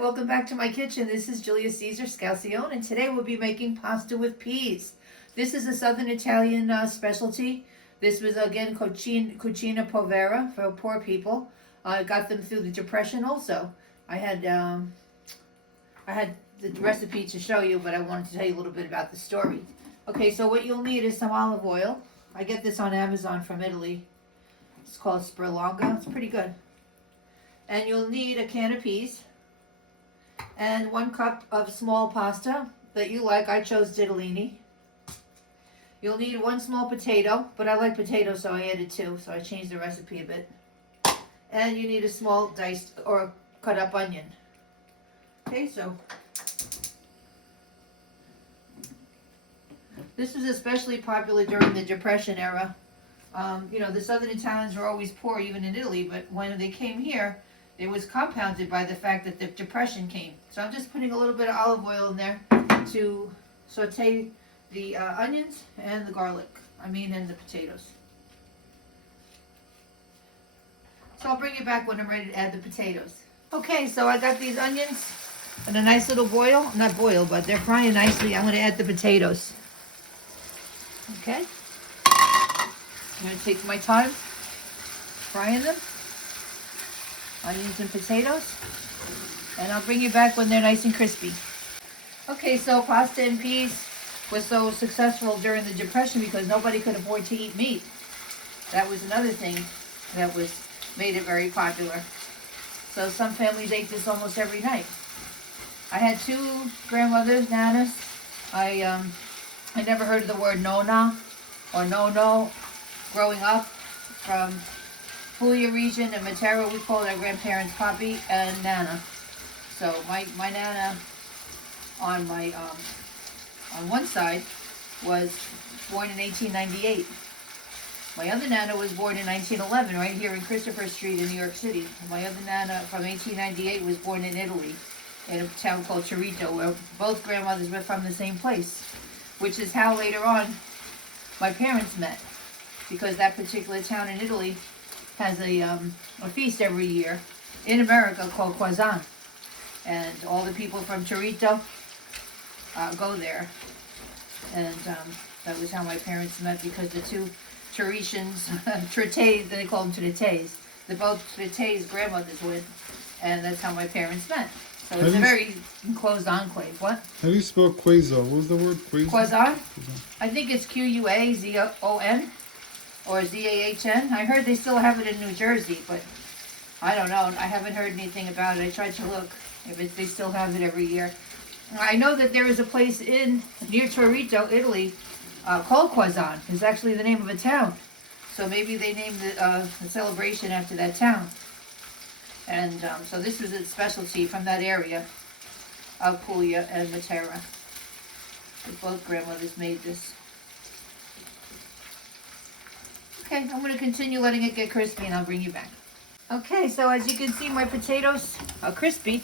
welcome back to my kitchen. This is Julia Caesar Scalcione, and today we'll be making pasta with peas. This is a Southern Italian specialty. This was again cucina povera for poor people. I got them through the Depression also. I had the recipe to show you, but I wanted to tell you a little bit about the story. Okay, so what you'll need is some olive oil. I get this on Amazon from Italy. It's called Sperlonga. It's pretty good. And you'll need a can of peas and 1 cup of small pasta that you like. I chose ditalini. You'll need 1 small potato, but I like potatoes, so I added 2, so I changed the recipe a bit. And you need a small diced or cut up onion. Okay, so this was especially popular during the Depression era. The Southern Italians were always poor, even in Italy, but when they came here, it was compounded by the fact that the Depression came. So I'm just putting a little bit of olive oil in there to saute the onions and the garlic. And the potatoes. So I'll bring you back when I'm ready to add the potatoes. Okay, so I got these onions in a nice little boil. Not boil, but they're frying nicely. I'm going to add the potatoes. Okay. I'm going to take my time frying them. Onions and potatoes. And I'll bring you back when they're nice and crispy. Okay, so pasta and peas was so successful during the Depression because nobody could afford to eat meat. That was another thing that made it very popular. So some families ate this almost every night. I had 2 grandmothers, nanas. I never heard of the word nonna or no growing up. From Puglia region and Matera, we called our grandparents Papi and Nana. So my Nana on my on one side was born in 1898. My other Nana was born in 1911, right here in Christopher Street in New York City. My other Nana from 1898 was born in Italy, in a town called Tritese, where both grandmothers were from the same place, which is how later on my parents met, because that particular town in Italy has a feast every year in America called Quazan, and all the people from Tritese go there, and that was how my parents met, because the 2 Teresians, Tritese, they call them Tritese, both Tritese grandmothers went, and that's how my parents met. So it's a very enclosed enclave. What? How do you spell Quazon? What was the word? Quazon? I think it's Quazon or Zahn. I heard they still have it in New Jersey, but I don't know. I haven't heard anything about it. I tried to look if they still have it every year. I know that there is a place near Torito, Italy, called Quazon. It's actually the name of a town. So maybe they named the celebration after that town. And so this was a specialty from that area of Puglia and Matera. Both grandmothers made this. Okay, I'm going to continue letting it get crispy and I'll bring you back. Okay, so as you can see, my potatoes are crispy.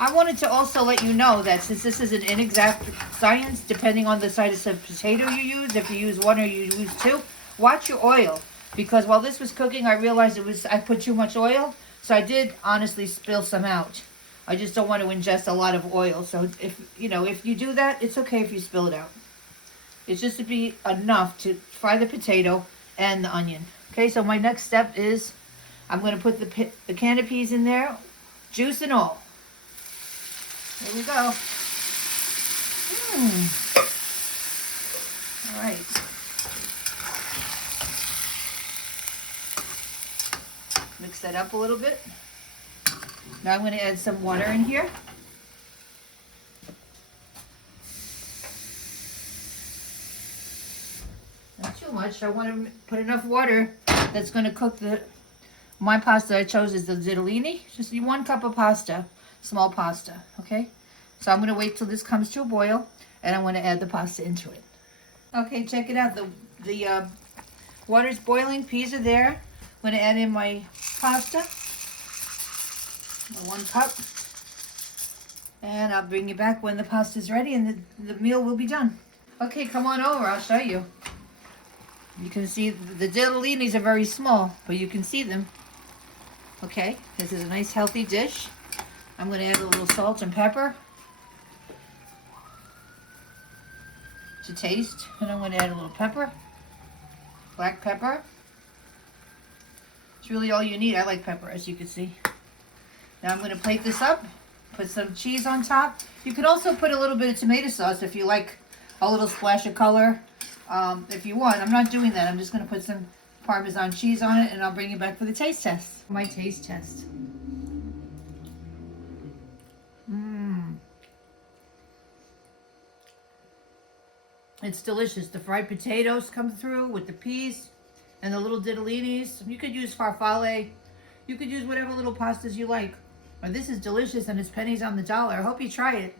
I wanted to also let you know that since this is an inexact science, depending on the size of potato you use, if you use 1 or you use 2, watch your oil. Because while this was cooking, I realized I put too much oil. So I did honestly spill some out. I just don't want to ingest a lot of oil. So if you do that, it's okay if you spill it out. It's just to be enough to fry the potato and the onion. Okay, so my next step is I'm going to put the can of peas in there, juice and all. There we go. All right. Mix that up a little bit. Now I'm going to add some water in here. Not too much. I want to put enough water that's going to cook my pasta I chose is the ditalini. Just 1 cup of pasta, small pasta, okay? So I'm going to wait till this comes to a boil, and I'm going to add the pasta into it. Okay, check it out. The water's boiling, peas are there. I'm going to add in my pasta, 1 cup, and I'll bring you back when the pasta's ready and the meal will be done. Okay, come on over, I'll show you. You can see the ditallinis are very small, but you can see them. Okay, this is a nice healthy dish. I'm going to add a little salt and pepper to taste. And I'm going to add a little pepper, black pepper. It's really all you need. I like pepper, as you can see. Now I'm going to plate this up, put some cheese on top. You could also put a little bit of tomato sauce if you like a little splash of color. If you want. I'm not doing that. I'm just going to put some Parmesan cheese on it, and I'll bring you back for the taste test. My taste test. It's delicious. The fried potatoes come through with the peas and the little ditallinis. You could use farfalle. You could use whatever little pastas you like. But this is delicious, and it's pennies on the dollar. I hope you try it.